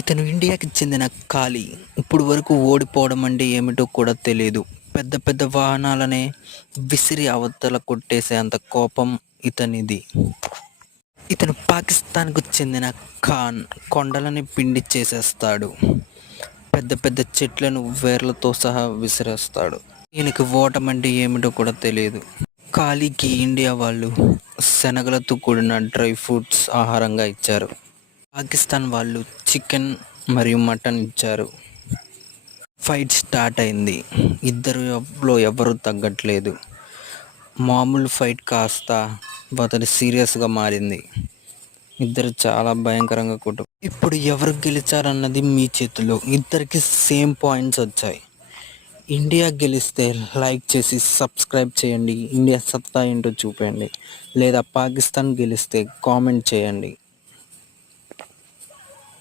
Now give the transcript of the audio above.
ఇతను ఇండియాకి చెందిన ఖాళీ. ఇప్పుడు వరకు ఓడిపోవడం అంటే ఏమిటో కూడా తెలియదు పెద్ద పెద్ద వాహనాలనే విసిరి అవతల కొట్టేసే అంత కోపం ఇతనిది. ఇతను పాకిస్తాన్కు చెందిన ఖాన్ కొండలని పిండి చేసేస్తాడు. పెద్ద పెద్ద చెట్లను వేర్లతో సహా విసిరేస్తాడు. ఈయనకి ఓటం అంటే ఏమిటో కూడా తెలియదు ఖాళీకి ఇండియా వాళ్ళు శనగలతో కూడిన డ్రై ఫ్రూట్స్ ఆహారంగా ఇచ్చారు. పాకిస్తాన్ వాళ్ళు చికెన్ మరియు మటన్ ఇచ్చారు. ఫైట్ స్టార్ట్ అయింది. ఇద్దరులో ఎవరు తగ్గట్లేదు. మామూలు ఫైట్ కాస్త అతడి సీరియస్గా మారింది. ఇద్దరు చాలా భయంకరంగా కొట్టు ఇప్పుడు ఎవరు గెలిచారన్నది మీ చేతిలో. ఇద్దరికి సేమ్ పాయింట్స్ వచ్చాయి. ఇండియా గెలిస్తే లైక్ చేసి సబ్స్క్రైబ్ చేయండి. ఇండియా సత్తా ఏంటో చూపండి లేదా పాకిస్తాన్ గెలిస్తే కామెంట్ చేయండి.